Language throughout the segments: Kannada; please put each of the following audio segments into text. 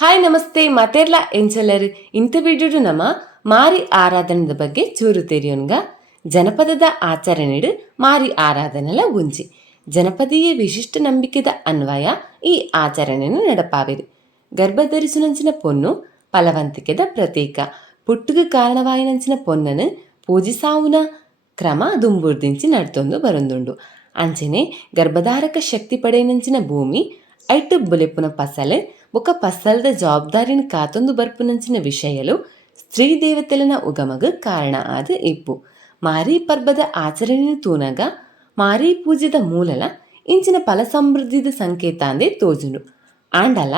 ಹಾಯ್ ನಮಸ್ತೆ ಮಾತೆರ್ಲ ಎಂಚಲರ್ ಇಂಥ ವಿಡಿಯೋಡು ನಮ್ಮ ಮಾರಿ ಆರಾಧನೆದ ಬಗ್ಗೆ ಚೂರು ತೆರಿಯೋನ್ಗ ಜನಪದದ ಆಚರಣೆಡು ಮಾರಿ ಆರಾಧನೆಲ ಒಂಜಿ ಜನಪದೀಯ ವಿಶಿಷ್ಟ ನಂಬಿಕೆದ ಅನ್ವಯ ಈ ಆಚರಣೆಯನ್ನು ನಡಪಾವೆರು. ಗರ್ಭಧರಿಸುನಂಚಿನ ಪೊನ್ನು ಫಲವಂತಿಕೆದ ಪ್ರತೀಕ. ಪುಟ್ಟುಗೆ ಕಾರಣವಾಯಿನಂಚಿನ ಪೊನ್ನನು ಪೂಜಿಸಾವುನ ಕ್ರಮ ದುಂಬುರ್ದಿಂಚಿ ನಡ್ತೊಂದು ಬರೊಂದುಂಡು. ಅಂಚನೆ ಗರ್ಭಧಾರಕ ಶಕ್ತಿ ಪಡೆಯನಂಚಿನ ಭೂಮಿ ಐಟ್ಟು ಬೊಲೆಪುನ ಪಸಲು ಬೊಕ ಪಸಲ್ದ ಜವಾಬ್ದಾರಿನ ಕಾತೊಂದು ಬರ್ಪುನಂಚಿನ ವಿಷಯಲು ಸ್ತ್ರೀ ದೇವತೆಲನ ಉಗಮಗ ಕಾರಣ ಆದ ಇಪ್ಪು. ಮಾರಿ ಪರ್ಬದ ಆಚರಣೆನ ತೂನಗ ಮಾರಿ ಪೂಜೆದ ಮೂಲಲ ಇಂಚಿನ ಫಲ ಸಮೃದ್ಧಿದ ಸಂಕೇತ ಅಂದೇ ತೋಜುಂಡು. ಆಂಡಲ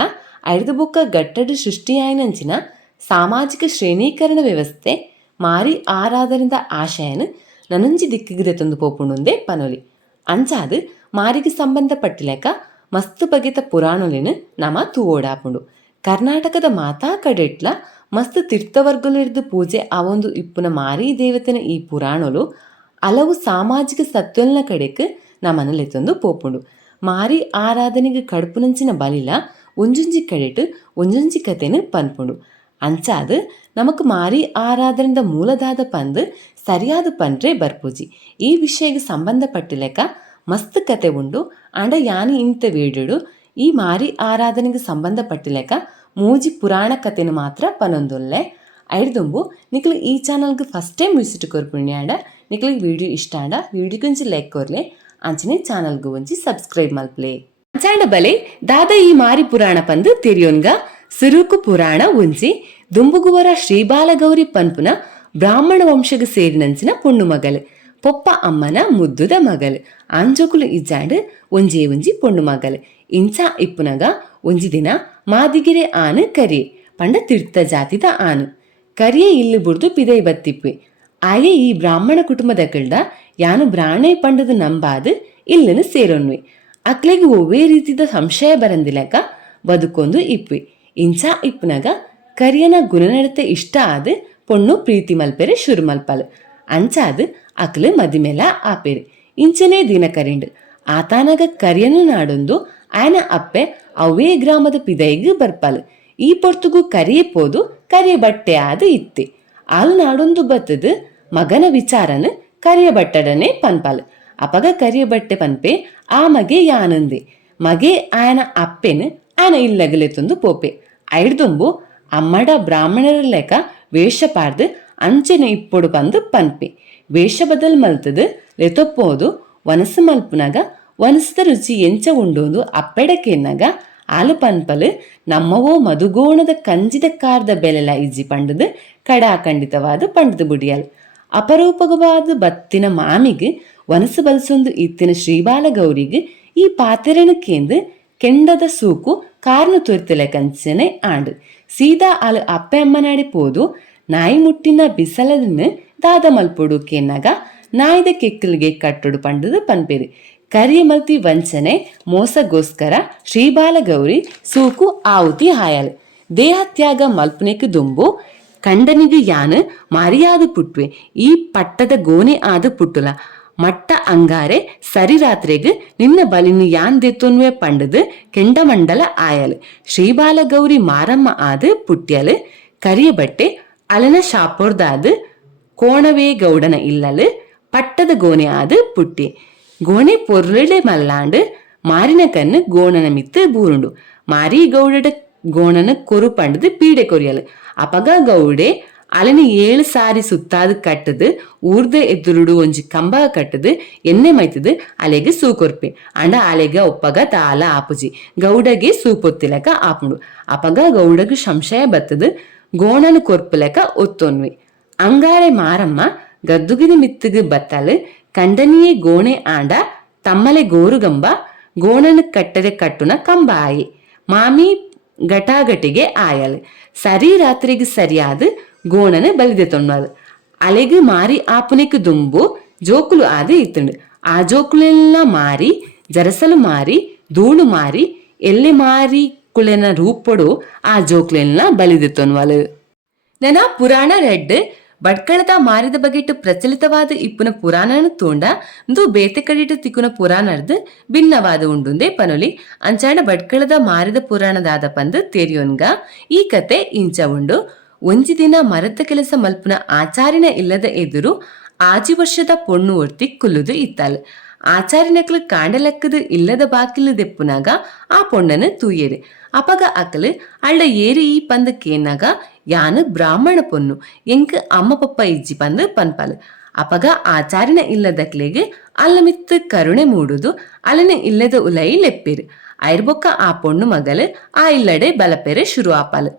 ಐದು ಬೊಕ್ಕ ಗಟ್ಟಡು ಸೃಷ್ಟಿಯಾಯಿನಂಚಿನ ಸಾಮಾಜಿಕ ಶ್ರೇಣೀಕರಣ ವ್ಯವಸ್ಥೆ ಮಾರಿ ಆರಾಧನೆದ ಆಶಯನು ನನಂಜಿ ದಿಕ್ಕಿಗಿದ ತಂದು ಪೋಪುಂಡುಂದೇ ಪನೊಲಿ. ಅಂಚಾದು ಮಾರಿಗೆ ಸಂಬಂಧಪಟ್ಟಿಲೆಕ ಮಸ್ತ್ ಬಗೆತ ಪುರಾಣೊಲಿನ ನಮ ತೂವೋಡಾಪುಂಡು. ಕರ್ನಾಟಕದ ಮಾತಾ ಕಡೆಟ್ಲ ಮಸ್ತ್ ತೀರ್ಥವರ್ಗಲಿರ್ದು ಪೂಜೆ ಅವೊಂದು ಇಪ್ಪುನ ಮಾರಿ ದೇವತೆನ ಈ ಪುರಾಣೊಲು ಹಲವು ಸಾಮಾಜಿಕ ಸತ್ವಲ್ನ ಕಡೆಕ್ ನಮನಲೆತ್ತೊಂದು ಪೋಪುಂಡು. ಮಾರಿ ಆರಾಧನೆಗೆ ಕಡುಪುನಂಚಿನ ಬಲಿಲ ಒಂಜೊಂಜಿ ಕಡೆಟ್ ಒಂಜೊಂಜಿ ಕತೆನ ಪನ್ಪುಂಡು. ಅಂಚಾದು ನಮಕ್ ಮಾರಿ ಆರಾಧನೆದ ಮೂಲದಾದ ಪಂದು ಸರಿಯಾದ ಪಂಡ್ರೆ ಬರ್ಪುಜಿ. ಈ ವಿಷಯಕ್ಕೆ ಸಂಬಂಧಪಟ್ಟಿಲೆಕ ಮಸ್ತ್ ಕತೆ ಉಂಡು. ಅಂಡ ಯಾನಿ ಇಂಥ ವೀಡಿಯೋಡು ಈ ಮಾರಿ ಆರಾಧನೆಗೆ ಸಂಬಂಧಪಟ್ಟಿಲೆಕ ಮೂಜಿ ಪುರಾಣ ಕತೆನು ಮಾತ್ರ ಪನೊಂದುಲ್ಲೆ. ಐಡ್ದುಂಬು ನಿಕ್ಲು ಈ ಚಾನಲ್ಗೆ ಫಸ್ಟ್ ಟೈಮ್ ವಿಸಿಟ್ ಕೊರ್ಪುಣ್ಯ ಆಂಡ ನಿಕ್ಲಿಗೆ ವಿಡಿಯೋ ಇಷ್ಟ ಆಂಡ ವಿಡಿಯೋಗೊಂಜಿ ಲೈಕ್ ಕೊರ್ಲೆ ಅಂಚನೆ ಚಾನಲ್ಗೆ ಒಂಜಿ ಸಬ್ಸ್ಕ್ರೈಬ್ ಮಲ್ಪ್ಲೆ. ಅಂಚಾಂಡ ಬಲೆ ದಾದ ಈ ಮಾರಿ ಪುರಾಣ ಪಂದು ತೆರಿಯೋನ್ಗ ಸುರೂಕು ಪುರಾಣ ಒಂಜಿ ದುಂಬುಗುವರ ಶ್ರೀಬಾಲಗೌರಿ ಪನ್ಪುನ ಬ್ರಾಹ್ಮಣ ವಂಶಗೆ ಸೇರಿನಂಚಿನ ಪೊಣ್ಣು ಮಗಲು ಪೊಪ್ಪ ಅಮ್ಮನ ಮುದ್ದುದ ಮಗಲು. ಆಂಜೋಕುಲು ಇಜ್ಜಾಂಡ್ ಒಂಜಿ ಪೊಣ್ಣು ಮಗಲು. ಇಂಚ ಇಪ್ಪುನಗ ಒಂಜಿ ದಿನ ಮಾದಿಗೆರೆ ಆನು ಕರಿಯೆ ಪಂಡ ತೀರ್ಥ ಜಾತಿದ ಆನು ಕರಿಯೆ ಇಲ್ಲು ಬುಡ್ದು ಪಿದೈ ಬತ್ತಿಪ್ಪಿ. ಆಯೆ ಈ ಬ್ರಾಹ್ಮಣ ಕುಟುಂಬದ ಕಳ್ದ ಯಾನು ಬ್ರಾಣೆ ಪಂಡದು ನಂಬಾದು ಇಲ್ಲನು ಸೇರೊನ್ವಿ. ಅಕ್ಲೆಗೆ ಒವ್ವೇ ರೀತಿದ ಸಂಶಯ ಬರಂದಿಲಕ ಬದುಕೊಂದು ಇಪ್ಪಿ. ಇಂಚ ಇಪ್ಪುನಗ ಕರಿಯನ ಗುಣನಡತೆ ಇಷ್ಟ ಆದು ಪೊಣ್ಣು ಪ್ರೀತಿ ಮಲ್ಪೆರೆ ಶುರು ಮಲ್ಪಲು. ಅಂಚಾದು ಅಕ್ಲು ಮದಿಮೆಲ ಆಪೇರು. ಇಂಚನೇ ದಿನ ಕರಿಂಡು ಆತಾನಗ ಕರಿಯನು ನಾಡೊಂದು ಆಯನ ಅಪ್ಪೆ ಅವೇ ಗ್ರಾಮದ ಪಿದೈಗೆ ಬರ್ಪಲು. ಈ ಪೊರ್ತುಗು ಕರಿಯೆ ಪೋದು ಕರಿಯ ಬಟ್ಟೆ ಆದ ಇತ್ತೆ. ಆಲ್ ನಾಡೊಂದು ಬತ್ತದು ಮಗನ ವಿಚಾರನು ಕರಿಯ ಬಟ್ಟಡನೆ ಪನ್ಪಲು. ಅಪಗ ಕರಿಯ ಬಟ್ಟೆ ಪನ್ಪೆ ಆ ಮಗೆ ಯಾನಂದೆ ಮಗೆ ಆಯನ ಅಪ್ಪೆನು ಆಯನ ಇಲ್ಲಗಲೆತ್ತೊಂದು ಪೋಪೆ. ಐಡ್ದುಂಬು ಅಮ್ಮಡ ಬ್ರಾಹ್ಮಣರ ಲೆಕ್ಕ ವೇಷ ಪಾರ್ದು ಅಂಚೆನ ಇಪ್ಪೊಡು ಬಂದು ಪನ್ಪೆ. ವೇಷ ಬದಲ್ ಮಲ್ತದು ಲೆತೊಪ್ಪೋದು ವನಸು ಮಲ್ಪುನಗ ವನಸದ ರುಚಿ ಎಂಚ ಉಂಡೋದು ಅಪ್ಪೆಡಕೆನ್ನಗ ಆಲು ಪನ್ಪಲು ನಮ್ಮವೋ ಮಧುಗೋಣದ ಕಂಜಿದ ಕಾರ್ದ ಬೆಲೆಲ ಇಜ್ಜಿ ಪಂಡದು ಕಡಾಖಂಡಿತವಾದ ಪಂಡದು ಬುಡಿಯಲ್. ಅಪರೂಪವಾದ ಬತ್ತಿನ ಮಾಮಿಗೆ ವನಸು ಬಲ್ಸೊಂದು ಇತ್ತಿನ ಶ್ರೀಬಾಲಗೌರಿಗೆ ಈ ಪಾತೆರೆನಕ್ಕೇಂದು ಕೆಂಡದ ಸೂಕು ಕಾರ್ನು ತುರ್ತಿಲೆ ಕಂಚನೆ ಆಂಡು ಸೀದಾ ಆಲು ಅಪ್ಪೆ ಅಮ್ಮನಾಡಿ ಪೋದು ನಾಯಿ ಮುಟ್ಟಿನ ಬಿಸಲದನ್ನು ದಾದ ಮಲ್ಪೊಡು ಕೆನ್ನಗ ನಾಯ್ದ ಕೆಕ್ಕಲಿಗೆ ಕಟ್ಟೊಡು ಪಂಡದು ಪನ್ಪೇರಿ. ಕರಿಯ ಮಲ್ತಿ ವಂಚನೆ ಮೋಸಗೋಸ್ಕರ ಶ್ರೀಬಾಲಗೌರಿ ಸೂಕು ಆಹುತಿ ಹಾಯಲು. ದೇಹತ್ಯಾಗ ಮಲ್ಪನೆಕ್ ದುಂಬು ಕಂಡನಿಗೆ ಯಾನು ಮಾರಿಯಾದ ಪುಟ್ವೆ ಈ ಪಟ್ಟದ ಗೋನೆ ಆದ ಪುಟ್ಟುಲ ಮಟ್ಟ ಅಂಗಾರೆ ಸರಿ ರಾತ್ರೆಗ್ ನಿನ್ನ ಬಲಿನಿ ಯಾನ್ ದೆತ್ತೊನ್ವೆ ಪಂಡದು ಕೆಂಡಮಂಡಲ ಆಯಲು. ಶ್ರೀಬಾಲಗೌರಿ ಮಾರಮ್ಮ ಆದ ಪುಟ್ಯಲು ಕರಿಯ ಬಟ್ಟೆ ಅಲನ ಶಾಪೋರ್ದಾದ ಕೋಣವೇ ಗೌಡನ ಇಲ್ಲಲು ಪಟ್ಟದ ಗೋನೆ ಆದ ಪುಟ್ಟಿ. ಗೋಣೆ ಪೊರ್ಲೆಡೆ ಮಲ್ಲಾಂಡು ಮಾರಿನ ಕಣ್ಣು ಗೋಣನ ಮಿತ್ತು ಬೂರುಂಡು. ಮಾರಿ ಗೌಡಡ ಗೋಣನ ಕೊರು ಪಂಡದು ಪೀಡೆ ಕೊರಿಯಲು. ಅಪಗ ಗೌಡೆ ಅಲನಿ 7 ಸಾರಿ ಸುತ್ತಾದ ಕಟ್ಟದು ಊರ್ದ ಎದುರುಡು ಒಂಜಿ ಕಂಬ ಕಟ್ಟದು ಎಣ್ಣೆ ಮೈತದು ಅಲೆಗೆ ಸೂಕೊರ್ಪೆ. ಅಂಡ ಅಲೆಗ ಒಪ್ಪಗ ತಾಲ ಆಪುಜಿ ಗೌಡಗೆ ಸೂಪೊತ್ತಿಲಕ ಆಪುಂಡು. ಅಪಗ ಗೌಡಗೆ ಸಂಶಯ ಬತ್ತದು ಗೋಣನ ಕೊರ್ಪುಲೆಕ ಒತ್ತೊನ್ವಿ. ಅಂಗಾರೆ ಮಾರಮ್ಮ ಗದ್ದುಗಿನ ಮಿತ್ತಗ ಬತ್ತಲು ಕಂಡನಿಯೇ ಗೋಣೆ ಆಂಡ ತಮ್ಮಲೆ ಗೋರುಗಂಬ ಗೋಣನ ಕಟ್ಟದೆ ಕಟ್ಟುನ ಕಂಬ ಆಯಿ ಮಾಮಿ ಗಟಾಗಟಿಗೆ ಆಯಲು. ಸರಿ ರಾತ್ರಿಗೆ ಸರಿಯಾದ ಗೋಣನ ಬಲಿದೆ ತೊಣ್ಣದು ಅಲೆಗೆ ಮಾರಿ ಆಪುನೆಕ್ ದುಂಬು ಜೋಕುಲು ಆದ ಇತ್ತುಂಡು. ಆ ಜೋಕುಲೆಲ್ಲ ಮಾರಿ ಜರಸಲು ಮಾರಿ ಧೂಳು ಮಾರಿ ಎಲ್ಲೆ ಮಾರಿ ಕುಳೆನ ರೂಪೊಡು ಆ ಜೋಕ್ಲೆಲ್ಲ ಬಲಿದೆ ತೊನ್ವಲು. ನನ ಪುರಾಣ ರೆಡ್ ಬಡ್ಕಳದ ಮಾರಿದ ಬಗೆಟ್ಟು ಪ್ರಚಲಿತವಾದ ಇಪ್ಪುನ ಪುರಾಣನು ತೋಂಡ ಇಂದು ಬೇತೆ ಕಡಿಟ್ಟು ತಿಕ್ಕುನ ಪುರಾಣರ್ದು ಭಿನ್ನವಾದ ಉಂಡುಂದೆ ಪನೊಲಿ ಅಂಚಾಂಡ ಬಡ್ಕಳದ ಮಾರಿದ ಪುರಾಣದಾದ ಪಂದು ತೆರಿಯೋನ್ಗ ಈ ಕತೆ ಇಂಚ ಉಂಡು. ಒಂಜಿ ದಿನ ಮರತ ಕೆಲಸ ಮಲ್ಪುನ ಆಚಾರಿನ ಇಲ್ಲದ ಎದುರು ಆಜಿ ವರ್ಷದ ಪೊಣ್ಣು ಒರ್ತಿ ಕುಲ್ಲುದು ಇತ್ತಾಲ್. ಆಚಾರಿನಕ್ಲು ಕಾಂಡಲಕ್ಕದು ಇಲ್ಲದ ಬಾಕಿಲು ದೆಪ್ಪುನಾಗ ಆ ಪೊಣ್ಣನು ತೂಯೇರು. ಅಪಗ ಅಕಲು ಅಳ್ಳ ಏರು ಈ ಪಂದ ಕೇನಾಗ ಯಾನು ಬ್ರಾಹ್ಮಣ ಪೊನ್ನು ಎಂಕ್ ಅಮ್ಮ ಪಪ್ಪ ಇಜ್ಜಿ ಪಂದು ಪನ್ಪಲ್. ಅಪಗ ಆಚಾರಿನ ಇಲ್ಲದಕ್ಲೆಗ್ ಅಲ್ಲ ಮಿತ್ತು ಕರುಣೆ ಮೂಡುದು ಅಲ್ಲನೆ ಇಲ್ಲದ ಉಲೈ ಲೆಪ್ಪೇರು. ಐರ್ಬೊಕ್ಕ ಆ ಪೊಣ್ಣು ಮಗಲು ಆ ಇಲ್ಲಡೆ ಬಲಪೆರೆ ಶುರು ಆಪಲ್.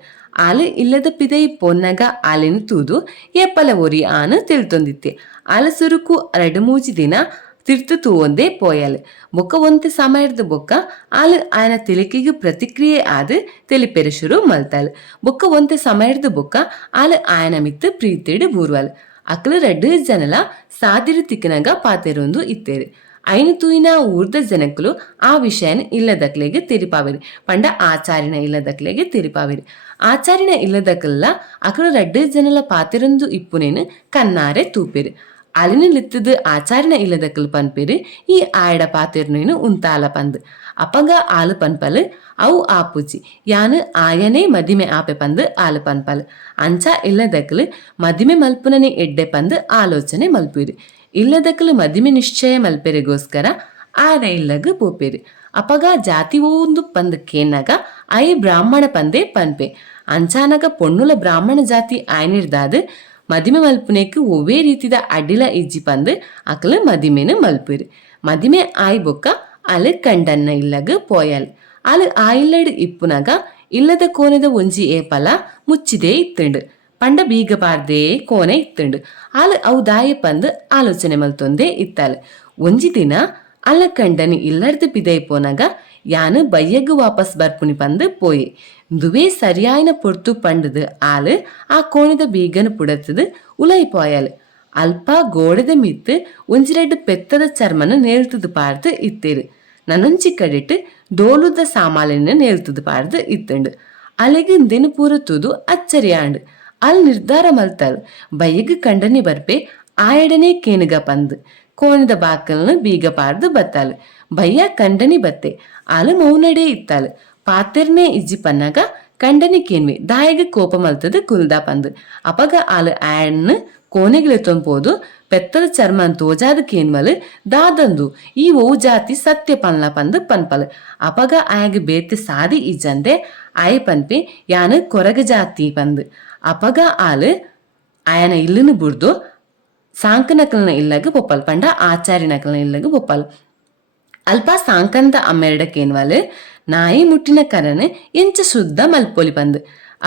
ಆಲು ಇಲ್ಲದ ಪಿದೈ ಪೊನ್ನಗ ಆಲಿನ ತೂದು ಎಪ್ಪಲ ಒರಿ ಆನು ತಿಳ್ತೊಂದಿತ್ತೆ. ಆಲ ಸುರುಕು 2-3 ದಿನ ತಿರ್ತು ತೂವೊಂದೇ ಪೋಯಲ್. ಬೊಕ್ಕ ಒಂತೆ ಸಮಯದ ಬೊಕ್ಕ ಆಲು ಆಯನ ತಿಳಿಕೆಗೆ ಪ್ರತಿಕ್ರಿಯೆ ಆದು ತಿಳಿಪೆರೆ ಶುರು ಮಲ್ತಾಲ್. ಬೊಕ್ಕ ಒಂತೆ ಸಮಯದ ಬೊಕ್ಕ ಆಲು ಆಯನ ಮಿತ್ತು ಪ್ರೀತಿಡು ಬೂರ್ವಲ್. ಅಕ್ಲು 2 ಜನಲ ಸಾದಿರು ತಿಕ್ಕನಗ ಪಾತೆರೊಂದು ಇತ್ತೇರು. ಐನು ತೂಯಿನ ಊರ್ದ ಜನಕ್ಕಲು ಆ ವಿಷಯನ ಇಲ್ಲದಕ್ಲೆಗೆ ತಿರಿಪಾವಿರಿ ಪಂಡ ಆಚಾರಿನ ಇಲ್ಲದಕ್ಲೆಗೆ ತಿರಿಪಾವಿರಿ. ಆಚಾರಿನ ಇಲ್ಲದಕ್ಕೆಲ್ಲ ಅಕಲು 2 ಜನಲ ಪಾತೆರೊಂದು ಇಪ್ಪುನೇನು ಕನ್ನಾರೆ ತೂಪೇರು. ಅಲಿನ ಲಿತ್ತದು ಆಚಾರಿನ ಇಲ್ಲದಕ್ಕಲು ಪನ್ಪೇರು ಈ ಆಯಡ ಪಾತೆರ್ನೇನು ಉಂತಾಲ ಪಂದು. ಅಪಗ ಆಲು ಪನ್ಪಲ್ ಅವು ಆಪುಜಿ ಯಾನು ಆಯನೇ ಮದಿಮೆ ಆಪೆ ಪಂದು ಆಲು ಪನ್ಪಲ್. ಅಂಚ ಇಲ್ಲದಕ್ಕಲು ಮದಿಮೆ ಮಲ್ಪುನನೆ ಎಡ್ಡೆ ಪಂದು ಆಲೋಚನೆ ಮಲ್ಪೇರು. ಇಲ್ಲದಕ್ಕಲು ಮದಿಮೆ ನಿಶ್ಚಯ ಮಲ್ಪೆರೆಗೋಸ್ಕರ ಆಯನ ಇಲ್ಲಗ ಪೋಪೇರು. ಅಪಗ ಜಾತಿ ಒಂದು ಪಂದು ಕೇನಾಗ ಐ ಬ್ರಾಹ್ಮಣ ಪಂದೆ ಪನ್ಪೆ. ಅಂಚಾನಗ ಪೊಣ್ಣುಲ ಬ್ರಾಹ್ಮಣ ಜಾತಿ ಆಯ್ನಿರ್ದಾದು ಮದಿಮೆ ಮಲ್ಪುನೆಕ್ ಒವ್ವೇ ರೀತಿದ ಅಡ್ಡಿಲ ಇಜ್ಜಿ ಪಂದು ಅಕಲು ಮದಿಮೆನು ಮಲ್ಪೇರು. ಮದಿಮೆ ಆಯ್ ಬೊಕ್ಕ ಅಲು ಕಂಡನ್ನ ಇಲ್ಲಗ ಪೋಯಲ್. ಅಲು ಆ ಇಲ್ಲಡು ಇಪ್ಪುನಾಗ ಇಲ್ಲದ ಕೋನೆದ ಒಂಜಿ ಏಪಲ ಮುಚ್ಚಿದೇ ಇತ್ತುಂಡು ಪಂಡ ಬೀಗ ಪಾರ್ದೇ ಕೋನೆ ಇತ್ತುಂಡು. ಆಲು ಅವು ದಾಯ ಪಂದು ಆಲೋಚನೆ ಮಲ್ತೊಂದೇ ಇತ್ತಾಲು. ಒಂಜಿ ದಿನ ಅಲ್ಲ ಕಂಡನಿ ಇಲ್ಲಡ್ದು ಪಿದೈ ಪೋನಾಗ ಯಾನು ಬಯ್ಯಗು ವಾಪಸ್ ಬರ್ಪುನಿ ಪಂದು ಪೋಯೆ. ದುವೇ ಸರಿಯಾಯಿನ ಪೊರ್ತು ಪಂಡದು ಆಲು ಆ ಕೋಣದ ಬೀಗನ ಪುಡತದು ಉಲೈ ಪೋಯಲ್. ಅಲ್ಪ ಗೋಡೆದ ಮಿತ್ತು ಒಂಜಿ 2 ಪೆತ್ತದ ಚರ್ಮನ ನೇಳ್ತದು ಪಾರ್ದು ಇತ್ತೇರು. ನನ್ನೊಂಜಿ ಕಡಿಟ್ಟು ಡೋಲುದ ಸಾಮಾಲಿನ ನೇಳ್ತದು ಪಾರ್ದು ಇತ್ತುಂಡು. ಅಲೆಗೆ ದಿನ ಪೂರ ತೂದು ಅಚ್ಚರಿಯಾಂಡು. ಅಲ್ಲಿ ನಿರ್ಧಾರ ಮಲ್ತಾಳು ಬಯ್ಯಗ ಕಂಡನಿ ಬರ್ಪೆ ಆಯಡನೆ ಕೇನುಗ ಪಂದು ಕೋಣದ ಬಾಕಲ್ನ ಬೀಗ ಪಾರ್ದು ಬತ್ತಾಳು. ಬಯ್ಯ ಕಂಡನಿ ಬತ್ತೆ ಆಲು ಮೌನಡೇ ಇತ್ತಾಳು. ಪಾತೆರ್ನೇ ಇಜ್ಜಿ ಪನ್ನಾಗ ಕಂಡನಿ ಕೇನ್ವೆ ದಾಯಗ ಕೋಪ ಮಲ್ತದು ಕುಲ್ದಾ ಪಂದು. ಅಪಗ ಆಲು ಆಯಣ್ಣು ಕೋನೆಗಿಲೆ ತೊಂಪೋದು ಪೆತ್ತದ ಚರ್ಮನ್ ತೋಜಾದ ಕೇನ್ಮಲು ದಾದಂದು ಈ ಓ ಜಾತಿ ಸತ್ಯ ಪನ್ಲ ಪಂದು ಪನ್ಪಲ್. ಅಪಗ ಆಯಗ ಬೇತೆ ಸಾದಿ ಇಜ್ಜಂದೆ ಆಯ ಪನ್ಪೆ ಯಾನು ಕೊರಗ ಜಾತಿ ಪಂದು. ಅಪಗ ಆಲು ಆಯನ ಇಲ್ಲನು ಬುಡ್ದು ಸಾಂಕನಕಲ್ನ ಇಲ್ಲಗ ಪೊಪ್ಪಲ್ ಪಂಡ ಆಚಾರಿನಕಲ್ನ ಇಲ್ಲಗ ಪೊಪ್ಪಲ್. ಅಲ್ಪ ಸಾಂಕಂದ ಅಮ್ಮೆರಡಕ್ಕೇನ್ವಲು ನಾಯಿ ಮುಟ್ಟಿನ ಕರನು ಎಂಚ ಶುದ್ಧ ಮಲ್ಪೊಲಿ ಪಂದು.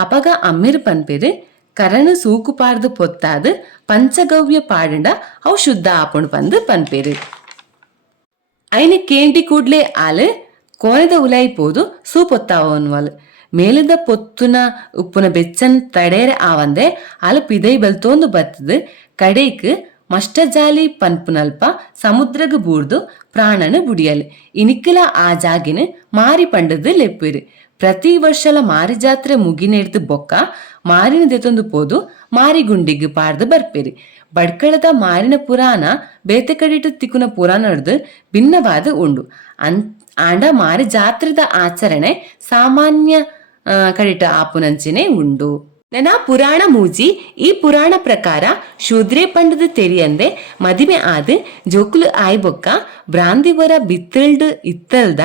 ಅಪಗ ಅಮ್ಮೆರು ಪನ್ಪೇರು ಕರನು ಸೂಕು ಪಾರ್ದು ಪೊತ್ತಾದು ಪಂಚಗವ್ಯ ಪಾಡಂಡ ಅವು ಶುದ್ಧ ಆಪುಣು ಪಂದು ಪನ್ಪೇರು. ಐನ ಕೇಂಟಿ ಕೂಡ್ಲೆ ಆಲು ಕೋನೆದ ಉಲೈ ಪೋದು ಸೂಪೊತ್ತಾವನ್ವಲ್. ಮೇಲದ ಪೊತ್ತುನ ಉಪ್ಪುನ ಬೆಚ್ಚನ್ ತಡೇರೆ ಆವಂದೆ ಆಲು ಪಿದೈ ಬಲ್ತೋಂದು ಬತ್ತದು ಕಡೇಕ್ ಮಷ್ಟಜಾಲಿ ಪನ್ಪುನಲ್ಪ ಸಮುದ್ರಗ ಬೂರ್ದು ಪ್ರಾಣನು ಬುಡಿಯಲು. ಇನಿಕ್ಕಿಲ ಆ ಜಾಗಿನ ಮಾರಿ ಪಂಡದು ಲೆಪ್ಪೇರು. ಪ್ರತಿ ವರ್ಷಲ ಮಾರಿ ಜಾತ್ರೆ ಮುಗಿನೆಡ್ದು ಬೊಕ್ಕ ಮಾರಿನ ದೆತೊಂದು ಪೋದು ಮಾರಿ ಗುಂಡಿಗೆ ಪಾರ್ದು ಬರ್ಪೇರಿ. ಬಡ್ಕಳದ ಮಾರಿನ ಪುರಾಣ ಬೇತೆ ಕಡಿಟು ತಿಕ್ಕುನ ಪುರಾಣಡ್ದು ಭಿನ್ನವಾದ ಉಂಡು. ಆಂಡ ಮಾರಿ ಜಾತ್ರೆದ ಆಚರಣೆ ಸಾಮಾನ್ಯ ಕಡಿಟ ಆಪುನಂಚಿನೇ ಉಂಡು. ನೆನ ಪುರಾಣ ಮೂಜಿ ಈ ಪುರಾಣ ಪ್ರಕಾರ ಶೂದ್ರೇ ಪಂಡದ ತೆರಿಯಂದೆ ಮದಿಮೆ ಆದು ಜೋಕುಲು ಆಯ್ ಬೊಕ್ಕ ಬ್ರಾಂದಿವರ ಬಿತ್ತಲ್ಡು ಇತ್ತಲ್ದ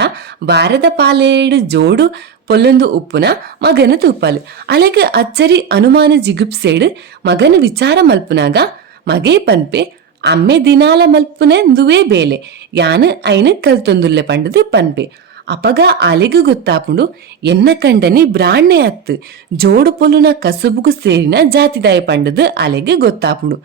ಬಾರದ ಪಾಲೇಡು ಜೋಡು ಪೊಲ್ಲೊಂದು ಉಪ್ಪುನ ಮಗನು ತೂಪಲು. ಅಲೆಗೆ ಅಚ್ಚರಿ ಅನುಮಾನ ಜಿಗುಪ್ಸೇಡು ಮಗನು ವಿಚಾರ ಮಲ್ಪುನಾಗ ಮಗೇ ಪನ್ಪೆ ಅಮ್ಮೆ ದಿನಾಲ ಮಲ್ಪುನ ದುವೇ ಬೇಲೆ ಯಾನು ಐನು ಕಲ್ತೊಂದುಲ್ಲೆ ಪಂಡದು ಪನ್ಪೆ. ಅಪಗ ಅಲೆಗು ಗೊತ್ತಾಪುಂಡು ಎನ್ನ ಕಂಡನಿ ಬ್ರಾಣ್ಣೆ ಅತ್ತು ಜೋಡು ಪೊಲುನ ಕಸುಬುಗು ಸೇರಿನ ಜಾತಿದಾಯ ಪಂಡದು ಅಲೆಗೆ ಗೊತ್ತಾಪುಂಡು.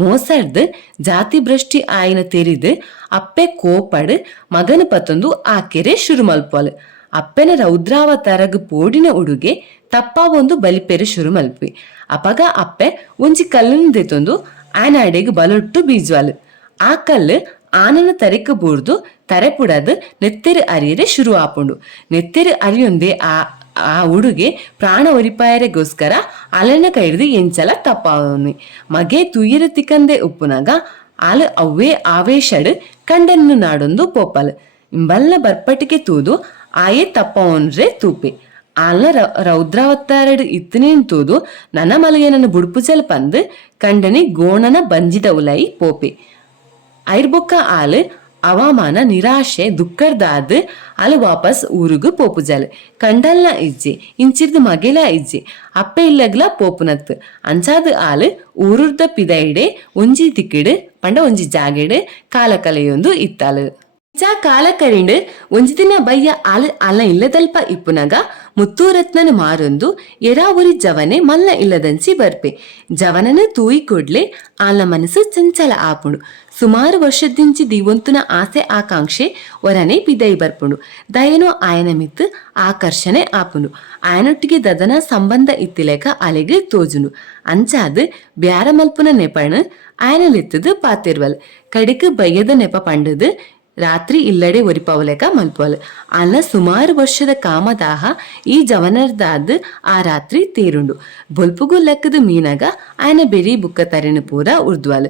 ಮೋಸಡ್ದು ಜಾತಿ ಭ್ರಷ್ಟಿ ಆಯ್ನ ತೆರಿದು ಅಪ್ಪೆ ಕೋಪಡು ಮಗನು ಪತ್ತೊಂದು ಆಕೆರೆ ಶುರು ಮಲ್ಪೊಲು. ಅಪ್ಪೆನ ರೌದ್ರಾವತಾರಗ ಪೋಡಿನ ಉಡುಗೆ ತಪ್ಪ ಒಂದು ಬಲಿಪೆರೆ ಶುರು ಮಲ್ಪಿ. ಅಪಗ ಅಪ್ಪೆ ಒಂಜಿ ಕಲ್ಲನ್ನು ದೆತೊಂದು ಆನಾಡೆಗೆ ಬಲೊಟ್ಟು ಬೀಜ್ವಾಲು. ಆ ಕಲ್ಲು ಆನನ ತರೆಕ ಬೂರ್ದು ತರೆ ಪುಡದು ನೆತ್ತೆರು ಅರಿಯರೆ ಶುರು ಆಪುಂಡು. ನೆತ್ತೆರು ಅರಿಯೊಂದೆ ಆ ಆ ಹುಡುಗೆ ಪ್ರಾಣ ಒರಿಪಾಯರೆಗೋಸ್ಕರ ಅಲೆನ ಕೈಡ್ದು ಎಂಚಲ ತಪ್ಪಾವನಿ ಮಗೆ ತುಯ್ಯರು ತಿಕ್ಕಂದೆ ಉಪ್ಪುನಗ ಆಲು ಅವ್ವೇ ಆವೇಶಡ್ ಕಂಡನ್ನು ನಾಡೊಂದು ಪೋಪಲ್ ಇಂಬಲ್ಲ ಬರ್ಪಟಿಗೆ ತೂದು ಆಯೇ ತಪ್ಪವನ್ರೆ ತೂಪೆ ಆಲ್ನ ರೌದ್ರಾವತಾರಡು ಇತ್ತನೇನ್ ತೂದು ನನ್ನ ಮಲಗೆ ನನ್ನ ಬುಡ್ಪುಚಲ್ ಪಂದು ಕಂಡನಿ ಗೋಣನ ಬಂಜಿದ ಉಲೈ ಪೋಪೆ ಐರ್ಬೊಕ್ಕ ಆಲು ಅವಮಾನ ನಿರಾಶೆ ದುಃಖರ್ದಾದ್ ಅಲು ವಾಪಸ್ ಊರುಗು ಪೋಪುಜಲ್ ಕಂಡಲ್ನ ಇಜ್ಜಿ ಇಂಚಿರ್ದು ಮಗೆಲ ಇಜ್ಜಿ ಅಪ್ಪೆ ಇಲ್ಲಗ್ಲ ಪೋಪುನತ್ ಅಂಚಾದ ಆಲು ಊರುರ್ದ ಪಿದೈಡೆ ಒಂಜಿ ತಿಕ್ಕಿಡು ಪಂಡ ಒಂಜಿ ಜಾಗೆಡು ಕಾಲ ಕಲೆಯೊಂದು ಇತ್ತಾಲು ಕಾಲ ಕರಿಂಡು ಒಂಜಿ ದಿನ ಬಯ್ಯ ಆಲು ಅಲ್ಲ ಇಲ್ಲದಲ್ಪ ಇಪ್ಪುನಗ ಮುತ್ತೂರತ್ನನು ಮಾರೊಂದು ಎರಾವುರಿ ಜವನೆ ಮಲ್ಲ ಇಲ್ಲದಂಚಿ ಬರ್ಪೆ ಜವನನು ತೂಯಿ ಕೊಡ್ಲೆ ಆಲ ಮನಸ್ಸು ಚಂಚಲ ಆಪುಂಡು ಸುಮಾರು ವರ್ಷದಿಂಚಿ ದಿವಂತುನ ಆಸೆ ಆಕಾಂಕ್ಷೆ ಒರನೆ ಪಿದೈ ಬರ್ಪುಂಡು ದಯನೋ ಆಯನ ಮಿತ್ತು ಆಕರ್ಷಣೆ ಆಪುಂಡು ಆಯನೊಟ್ಟಿಗೆ ದದನ ಸಂಬಂಧ ಇತ್ತಿಲೇಕ ಅಲೆಗೆ ತೋಜುಂಡು ಅಂಚಾದ್ ಬ್ಯಾರ ಮಲ್ಪುನ ನೆಪಣ್ ಆಯನಲಿತ್ತದು ಪಾತಿರ್ವಲ್ ಕಡಿಕ್ ಬಯ್ಯದ ನೆಪ ಪಂಡದು ರಾತ್ರಿ ಇಲ್ಲಡೆ ಒರಿಪವಲೆಕ ಮಲ್ಪವಲ್ ಅಲ್ಲ ಸುಮಾರು ವರ್ಷದ ಕಾಮದಾಹ ಈ ಜವನರ್ದಾದ್ ಆ ರಾತ್ರಿ ತೇರುಂಡು ಬೊಲ್ಪುಗು ಲೆಕ್ಕದ ಮೀನಗ ಆಯನ ಬೆರಿ ಬುಕ್ಕ ತರೆನು ಪೂರ ಉರ್ದ್ವಲ್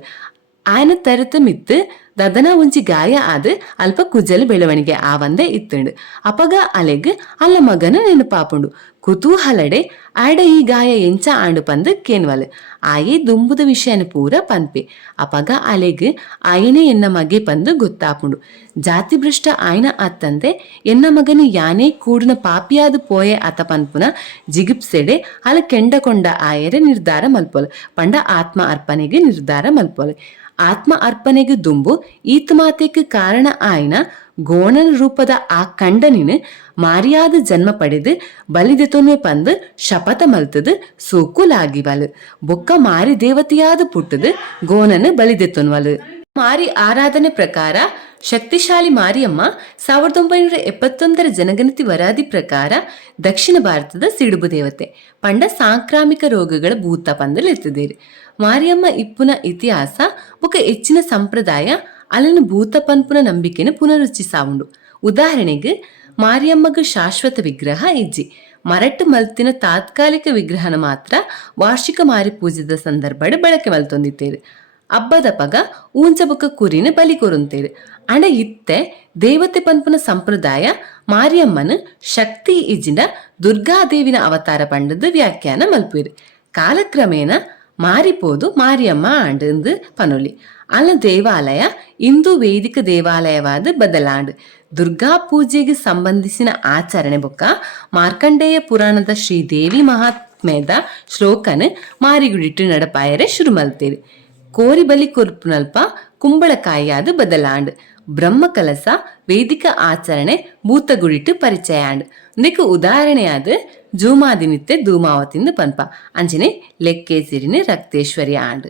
ಆಯನ ತರತ ಮಿತ್ತು ದದನ ಒಂಜಿ ಗಾಯ ಆದ್ ಅಲ್ಪ ಕುಜಲ್ ಬೆಳವಣಿಗೆ ಆವಂದೆ ಇತ್ತುಂಡು ಅಪಗ ಅಲೆಗ್ ಅಲ್ಲ ಮಗನ ನೆನಪಾಪುಂಡು ಕುತೂಹಲಡೆ ಆಡ ಈ ಗಾಯ ಎಂಚ ಆಂಡು ಪಂದು ಕೇನ್ವಲ್ ಆಯೇ ದುಂಬುದ ವಿಷಯನ ಪೂರ ಪನ್ಪೆ ಅಪಗ ಅಲೆಗ್ ಆಯನೆ ಎನ್ನ ಮಗೆ ಪಂದು ಗೊತ್ತಾಪುಂಡು ಜಾತಿ ಭ್ರಷ್ಟ ಆಯ್ನ ಅತ್ತಂದೆ ಎನ್ನ ಮಗನು ಯಾನೇ ಕೂಡಿನ ಪಾಪಿಯಾದ ಪೋಯೆ ಅತ ಪನ್ಪುನ ಜಿಗಿಪ್ಸೆಡೆ ಅಲ ಕೆಂಡಕೊಂಡ ಆಯರೆ ನಿರ್ಧಾರ ಮಲ್ಪೊಲ್ ಪಂಡ ಆತ್ಮ ಅರ್ಪಣೆಗೆ ನಿರ್ಧಾರ ಮಲ್ಪೊಲ್ ಆತ್ಮ ಅರ್ಪಣೆಗೆ ದುಂಬು ಈತ ಮಾತೆಗೆ ಕಾರಣ ಆಯ್ನ ಗೋಣನ ರೂಪದ ಆ ಕಂಡನಿನ ಮಾರಿಯಾದ ಜನ್ಮ ಪಡೆದು ಬಲಿದೆತೊನ್ವೆ ಪಂದು ಶಪಥ ಮಲ್ತದು ಸೂಕುಲಾಗಿವಲ್ ಬೊಕ್ಕ ಮಾರಿ ದೇವತೆಯಾದ ಪುಟ್ಟದು ಗೋಣನ ಬಲಿದೆತೊನ್ವಲ್ ಮಾರಿ ಆರಾಧನೆ ಪ್ರಕಾರ ಶಕ್ತಿಶಾಲಿ ಮಾರಿಯಮ್ಮ 1971 ಜನಗಣತಿ ವರದಿ ಪ್ರಕಾರ ದಕ್ಷಿಣ ಭಾರತದ ಸಿಡುಬು ದೇವತೆ ಪಂಡ ಸಾಂಕ್ರಾಮಿಕ ರೋಗಗಳ ಭೂತ ಪಂದಲೆತ್ತಿದ್ದೀರಿ ಮಾರಿಯಮ್ಮ ಇಪ್ಪುನ ಇತಿಹಾಸ ఒక ಹೆಚ್ಚಿನ ಸಂಪ್ರದಾಯ ಅಲ್ಲನು ಭೂತ ಪನ್ಪುನ ನಂಬಿಕೆನ ಪುನರುಚ್ಚಿಸಾವುಂಡು ಉದಾಹರಣೆಗೆ ಮಾರಿಯಮ್ಮಗ ಶಾಶ್ವತ ವಿಗ್ರಹ ಇಜ್ಜಿ ಮರಟ್ಟು ಮಲ್ತಿನ ತಾತ್ಕಾಲಿಕ ವಿಗ್ರಹನ ಮಾತ್ರ ವಾರ್ಷಿಕ ಮಾರಿ ಪೂಜೆದ ಸಂದರ್ಭಡ್ ಬಳಕೆ ಮಲ್ತೊಂದಿತ್ತೇರು ಹಬ್ಬದ ಪಗ ಊಂಚಬುಕ್ಕ ಕುರಿನ ಬಲಿ ಕೊರುಂತೇರು ಅಣ ಇತ್ತೆ ದೇವತೆ ಪನ್ಪುನ ಸಂಪ್ರದಾಯ ಮಾರಿಯಮ್ಮನ ಶಕ್ತಿ ಇಜ್ಜಿನ ದುರ್ಗಾದೇವಿನ ಅವತಾರ ಪಂಡದ ವ್ಯಾಖ್ಯಾನ ಮಲ್ಪುರು ಕಾಲಕ್ರಮೇಣ ಮಾರಿಪೋದು ಮಾರಿಯಮ್ಮ ಆಂಡು ಪನೊಲಿ ಅಲ್ಲ ದೇವಾಲಯ ಇಂದು ವೇದಿಕ ದೇವಾಲಯವಾದ ಬದಲಾಂಡ್ ದುರ್ಗಾ ಪೂಜೆಗೆ ಸಂಬಂಧಿಸಿನ ಆಚರಣೆ ಬೊಕ್ಕ ಮಾರ್ಕಂಡೇಯ ಪುರಾಣದ ಶ್ರೀದೇವಿ ಮಹಾತ್ಮೆದ ಶ್ಲೋಕನ್ ಮಾರಿಗುಡಿಟ್ಟು ನಡಪಾಯರೆ ಶುರು ಮಲ್ತೇರು ಕೋರಿ ಬಲಿ ಕೊರ್ಪುನಲ್ಪ ಕುಂಬಳಕಾಯಿಯಾದ ಬದಲಾಂಡ್ ಬ್ರಹ್ಮ ಕಲಸ ವೇದಿಕ ಆಚರಣೆ ಭೂತಗುಡಿಟ್ಟು ಪರಿಚಯಾಂಡ್ ಇದಕ್ಕೆ ಉದಾಹರಣೆಯಾದ ಜೂಮಾದಿನಿತ್ಯ ಧೂಮಾವತಿಂದ ಪನ್ಪ ಅಂಚನೆ ಲೆಕ್ಕೇಸಿರಿನ ರಕ್ತೇಶ್ವರಿ ಆಂಡ್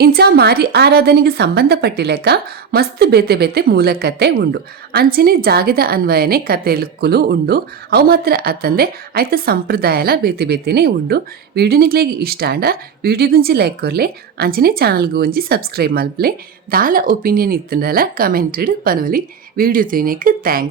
ಇಂಚ ಮಾರಿ ಆರಾಧನೆಗೆ ಸಂಬಂಧಪಟ್ಟಿಲೆಕ್ಕ ಮಸ್ತ್ ಬೇತೆ ಬೇತೆ ಮೂಲಕತೆ ಉಂಡು ಅಂಚನೆ ಜಾಗದ ಅನ್ವಯನೆ ಕತೆಲುಕ್ಕುಲು ಉಂಡು ಅವು ಮಾತ್ರ ಅತ್ತಂದೆ ಆಯ್ತ ಸಂಪ್ರದಾಯಲ ಬೇತೆ ಬೇತೆನೆ ಉಂಡು ವಿಡಿಯೋ ನಿಕ್ಲೆಗೆ ಇಷ್ಟ ಆಂಡ ವಿಡಿಯೋ ಗುಂಜಿ ಲೈಕ್ ಕೊರ್ಲೆ ಅಂಚನೆ ಚಾನಲ್ಗೂ ಒಂಜಿ ಸಬ್ಸ್ಕ್ರೈಬ್ ಮಲ್ಪಲೆ ದಾಲ ಒಪಿನಿಯನ್ ಇತ್ತಂಡಲ ಕಮೆಂಟೆಡ್ ಪನೊಲಿ ವಿಡಿಯೋ ತೋಯಿನೆಕ್ ಥ್ಯಾಂಕ್ಸ್.